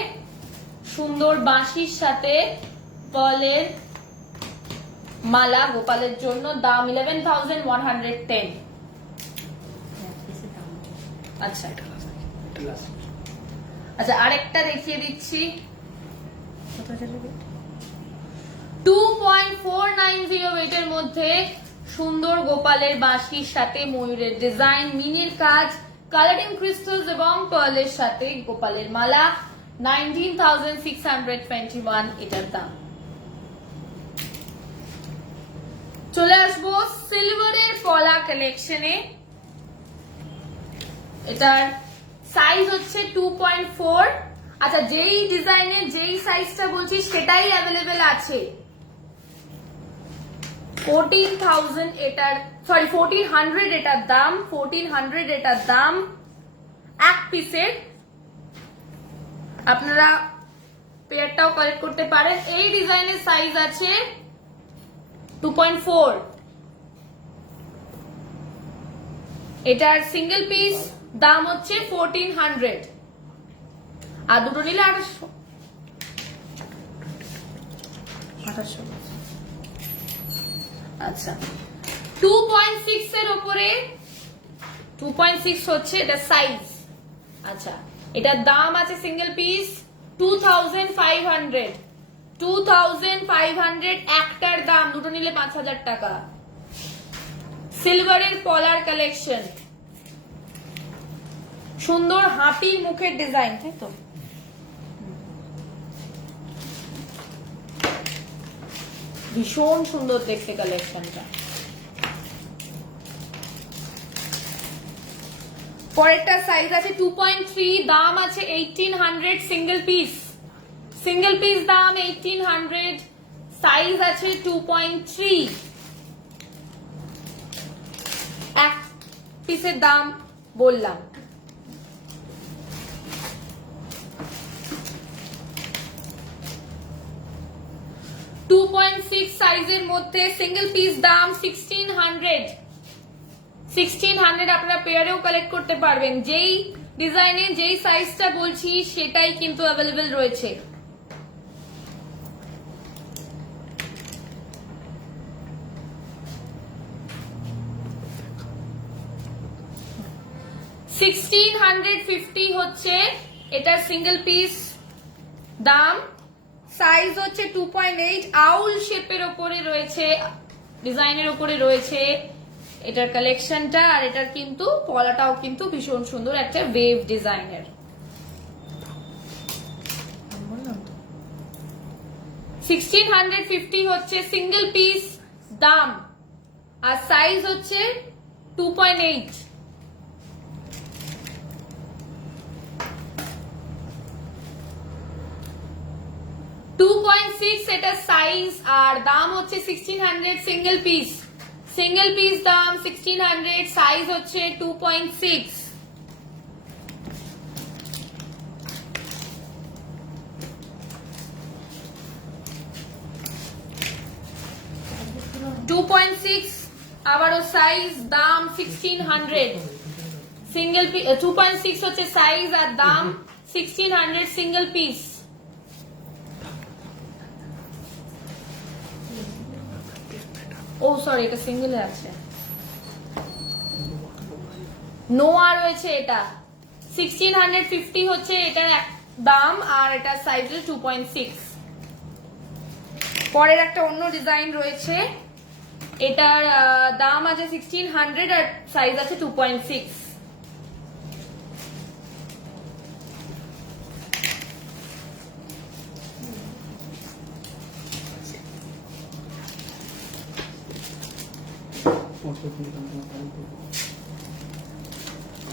সুন্দর বাঁশির সাথে পার্লের মালা গোপালের জন্য, দাম 11,110। আচ্ছা আচ্ছা, আরেকটা দেখিয়ে দিচ্ছি। 2.490 ওয়েটের মধ্যে সুন্দর গোপালের বাঁশির সাথে ময়ূরের ডিজাইন, মিনির কাজ, কালারিং ক্রিস্টালস এবং পার্লের সাথে গোপালের মালা, 19,621 এটার দাম। চলে আসবো সিলভারের পলা কালেকশনে। এটার সাইজ হচ্ছে 2.4। আচ্ছা, যেই ডিজাইনের যেই সাইজটা বলছি সেটাই অ্যাভেলেবেল আছে। 14,000 এটার, সরি 1400 এটার দাম, 1400 এটার দাম এক পিসের। আপনারা পেয়ারটাও কালেক্ট করতে পারেন। এই ডিজাইনের সাইজ আছে 2.4। এটার সিঙ্গেল পিস দাম হচ্ছে 1400, আর দুটো নিলে 2800। আচ্ছা, 2.6 এর উপরে, 2.6 হচ্ছে এটা সাইজ। আচ্ছা, এটার দাম আছে সিঙ্গেল পিস 2,500, 2,500 একটার দাম, দুটো নিলে 5,000 টাকা। সিলভারের পলার কালেকশন, সুন্দর হাতির মুখের ডিজাইন, তাই তো? ভীষণ সুন্দর দেখতে কালেকশনটা। পরেরটা সাইজ আছে 2.3, দাম আছে 1,800 সিঙ্গেল পিস। সিঙ্গেল পিস দাম 1,800, সাইজ আছে 2.3। এক পিসের দাম বললাম। সাইজের মধ্যে সিঙ্গেল পিস দাম 1,600। 1,600 আপনারা পেয়ারেও কালেক্ট করতে পারবেন। যেই ডিজাইনে যেই সাইজটা বলছি সেটাই কিন্তু অ্যাভেলেবেল রয়েছে। $1,650 হচ্ছে এটার সিঙ্গেল পিস দাম। সাইজ হচ্ছে 2.8, আউল শেপের উপরে রয়েছে, ডিজাইনের উপরে রয়েছে এটার কালেকশনটা। আর এটার কিন্তু পলাটাও কিন্তু ভীষণ সুন্দর একটা ওয়েভ ডিজাইনের। 1,650 হচ্ছে সিঙ্গেল পিস দাম, আর সাইজ হচ্ছে 2.8। এটা সাইজ আর দাম হচ্ছে 1,600 সিঙ্গেল পিস। সিঙ্গেল পিস দাম 1,600, সাইজ হচ্ছে 2.6। আবারও সাইজ, দাম 1,600 সিঙ্গেল পিস। 2.6 হচ্ছে সাইজ আর দাম 1,600 সিঙ্গেল পিস। ও সরি, এটা সিঙ্গেলে আছে, নোয়া রয়েছে। এটা 1,650 হচ্ছে এটার দাম, আর এটা সাইজ 2.6। পরের একটা অন্য ডিজাইন রয়েছে, এটার দাম আছে 1,600 আর সাইজ আছে 2.6।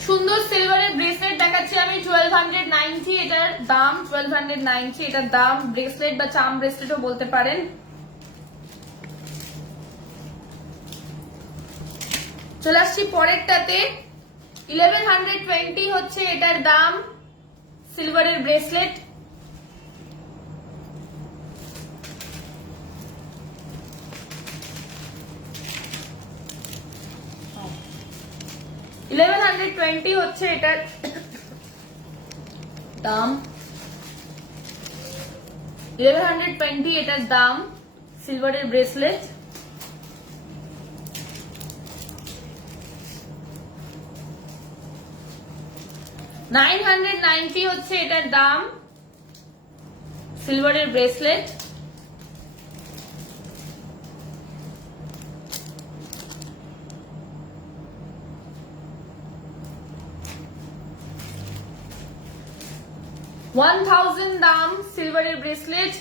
সুন্দর সিলভারের ব্রেসলেট দেখাচ্ছি আমি 1290, এটার দাম 1290, এটার দাম। ব্রেসলেট বা চাম ব্রেসলেটও বলতে পারেন। চলে আসছি পরেরটাতে, 1120 হচ্ছে এটার দাম, সিলভারের ব্রেসলেট। $1120 হচ্ছে এটার দাম, 1120 এটার দাম, সিলভারের ব্রেসলেট। $990 হচ্ছে এটার দাম, সিলভারের ব্রেসলেট। $1000 দাম, সিলভারের ব্রেসলেট।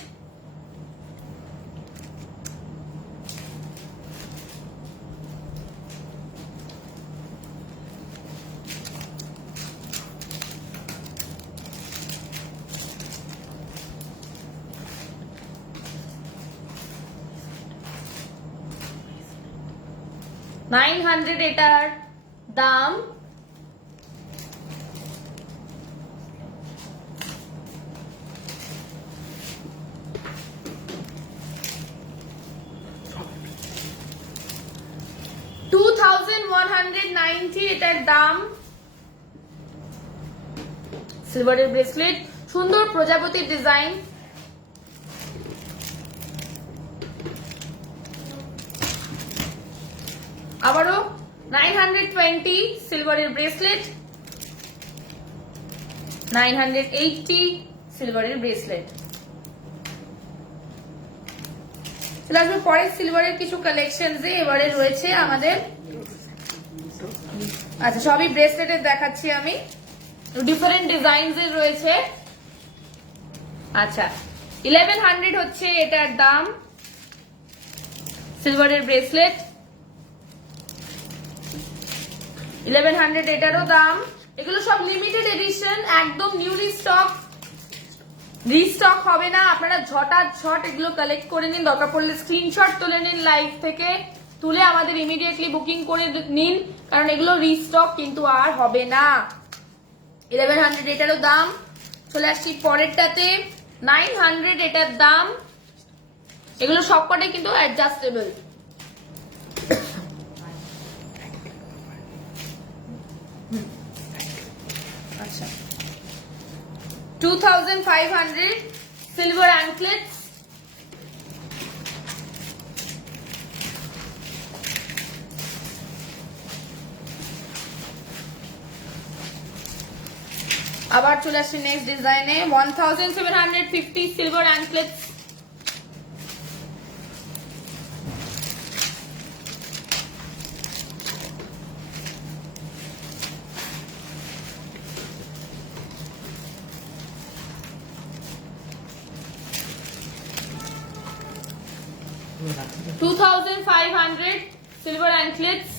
$900 এটার দাম। $2190 এটার দাম, সিলভারের ব্রেসলেট। সুন্দর প্রজাপতির ডিজাইন। আবারও 920 সিলভারের ব্রেসলেট, 980 সিলভারের ব্রেসলেট। চলে আসবে পরে সিলভারের কিছু কালেকশন এবারে রয়েছে আমাদের। আচ্ছা, সবই ব্রেসলেটের দেখাচ্ছি আমি, ডিফারেন্ট ডিজাইনস এর রয়েছে। আচ্ছা, 1100 হচ্ছে এটার দাম, সিলভারের ব্রেসলেট। 1100 এটারও দাম। এগুলো সব লিমিটেড এডিশন, একদম নিউলি স্টক, রিস্টক হবে না। আপনারা ঝটাঝট এগুলো কালেক্ট করে নিন, দরকার পড়লে স্ক্রিনশট তুলে নিন লাইভ থেকে, তুলে আমাদের ইমিডিয়েটলি বুকিং করে নিন, কারণ এগুলো রিস্টক কিন্তু আর হবে না। 1100 এটারও দাম। চলে আসছি পরেরটাতে, 900 এটার দাম। এগুলো সবকটাই কিন্তু অ্যাডজাস্টেবল। আচ্ছা, 2500 সিলভার অ্যাঙ্কলেটস। আবার চলে আসছে নেক্সট ডিজাইনে, 1750 silver অ্যাঙ্কলেটস। $2500 silver anklets.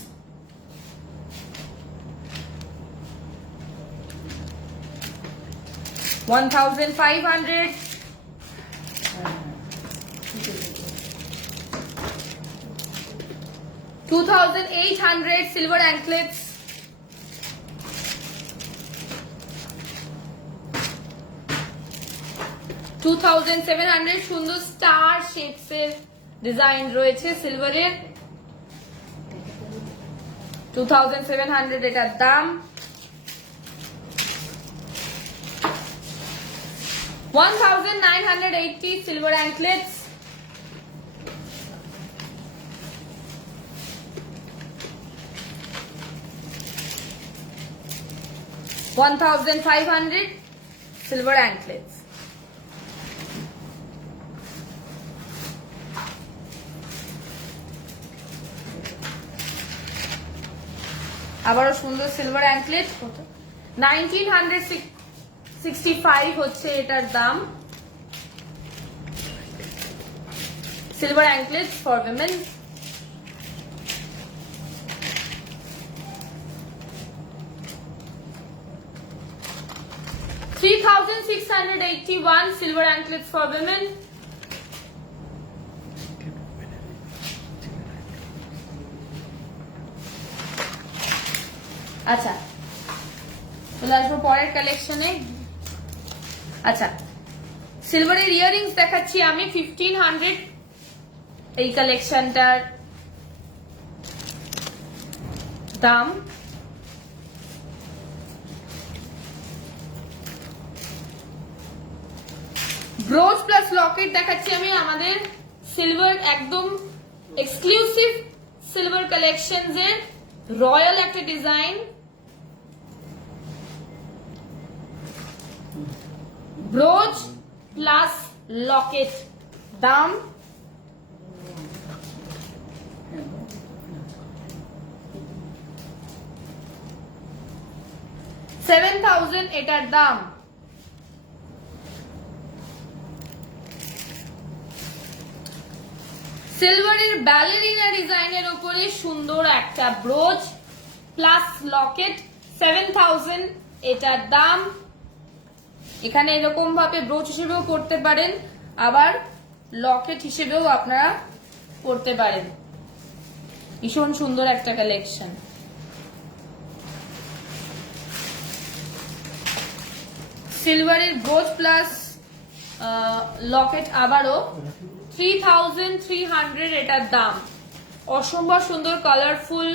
$1,500. $2,800 silver anklets. $2,700 সুন্দর স্টার শেপস এর ডিজাইন রয়েছে সিলভারের। 2700 এটার দাম। 1980 সিলভার অ্যাঙ্কলেটস। $1,500 silver anklets. আবারও সুন্দর সিলভার অ্যাঙ্কলেট। 1965 হচ্ছে এটার দাম। Silver anklet for women. 3681 silver anklets for women. আচ্ছা চলে আসবো পরের কালেকশনে। আচ্ছা সিলভারের ইয়াররিংস দেখাচ্ছি আমি 1500 এই কালেকশনটার দাম। ব্রোচ প্লাস লকেট দেখাচ্ছি আমি আমাদের সিলভার একদম এক্সক্লুসিভ সিলভার কালেকশনস এর রয়্যাল একটা ডিজাইন। ব্রোচ প্লাস লকেট দাম 7000 এটার দাম। সিলভারের ব্যালেরিনা ডিজাইনের উপরে সুন্দর একটা ব্রোচ প্লাস লকেট 7000 এটার দাম। এখানে এরকম ভাবে ব্রোচ হিসেবেও পড়তে পারেন, আবার লকেট হিসেবেও আপনারা পড়তে পারেন। ভীষণ সুন্দর একটা কালেকশন। সিলভারের ব্রোচ প্লাস লকেট আবারও 3300 এটার দাম। অসম্ভব সুন্দর কালারফুল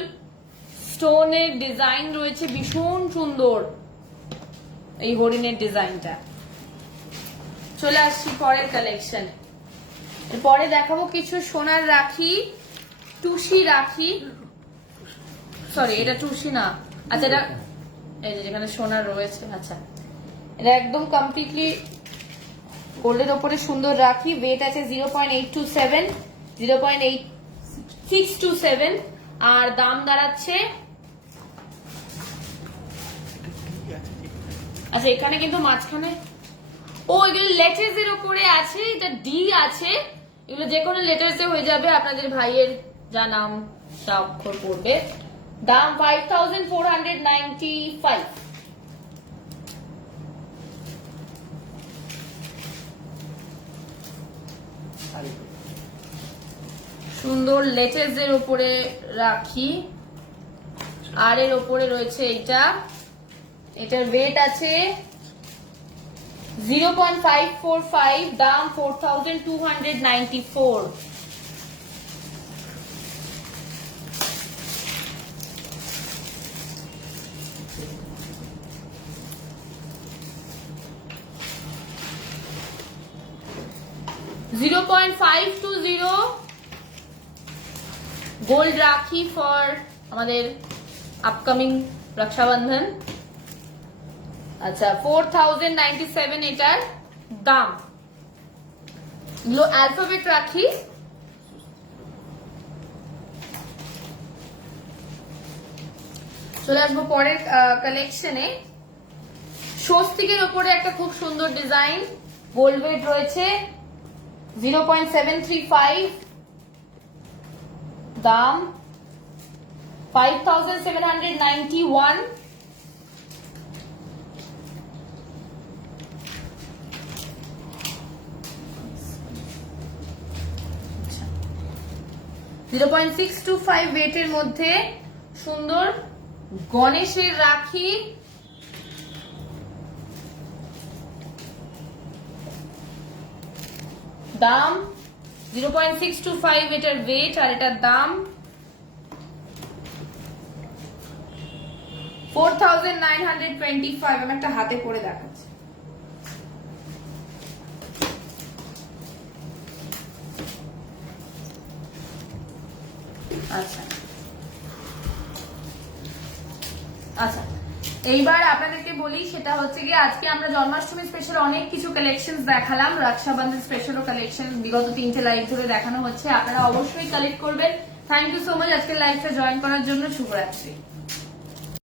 স্টোনের ডিজাইন রয়েছে, ভীষণ সুন্দর এই হরিণের ডিজাইনটা। চলে আসছি পরের কালেকশন। এরপরে দেখাবো কিছু সোনার রাখি, টুসি রাখি, সরি এটা টুসি না, আচ্ছা এটা এই যে যেখানে সোনার রয়েছে। আচ্ছা এটা একদম কমপ্লিটলি গোল্ডের ওপরে সুন্দর রাখি। ওয়েট আছে 0.827 0.8627 আর দাম দাঁড়াচ্ছে, আচ্ছা এখানে কিন্তু মাঝখানে ও এগুলো লেটার্স এর উপরে আছে, এটা ডি আছে, এগুলো যে কোনো লেটার্স এ হয়ে যাবে। আপনাদের ভাইয়ের যা নাম তা অক্ষর পড়বে। দাম 5495। সুন্দর লেটার্স এর উপরে রাখি, আর এর উপরে রয়েছে এটা, এটার ওয়েট আছে 0.545, দাম 4294। $0.520 গোল্ড রাখি ফর আমাদের আপকামিং রক্ষাবন্ধন। আচ্ছা 4097 এটার দাম। এগুলো অ্যালফাবেট রাখি। চলে আসবো পরের কালেকশনে। স্বস্তিকের উপরে একটা খুব সুন্দর ডিজাইন, গোল্ড ওয়েট রয়েছে 0.735, দাম 5791। 0.625 ওয়েটের মধ্যে সুন্দর গণেশের রাখি। দাম 0.625 এটার ওয়েট আর এটার দাম 4925। আমি একটা হাতে করে দেখাচ্ছি। আচ্ছা আচ্ছা এইবার আপনাদেরকে বলি, সেটা হচ্ছে কি আজকে আমরা জন্মাষ্টমী স্পেশাল অনেক কিছু কালেকশন দেখালাম, রক্ষাবন্ধন স্পেশালও কালেকশন বিগত 3টে লাইভ ধরে দেখানো হচ্ছে। আপনারা অবশ্যই কালেক্ট করবেন। থ্যাংক ইউ সো মাচ আজকের লাইভটা জয়েন করার জন্য। শুভরাত্রি।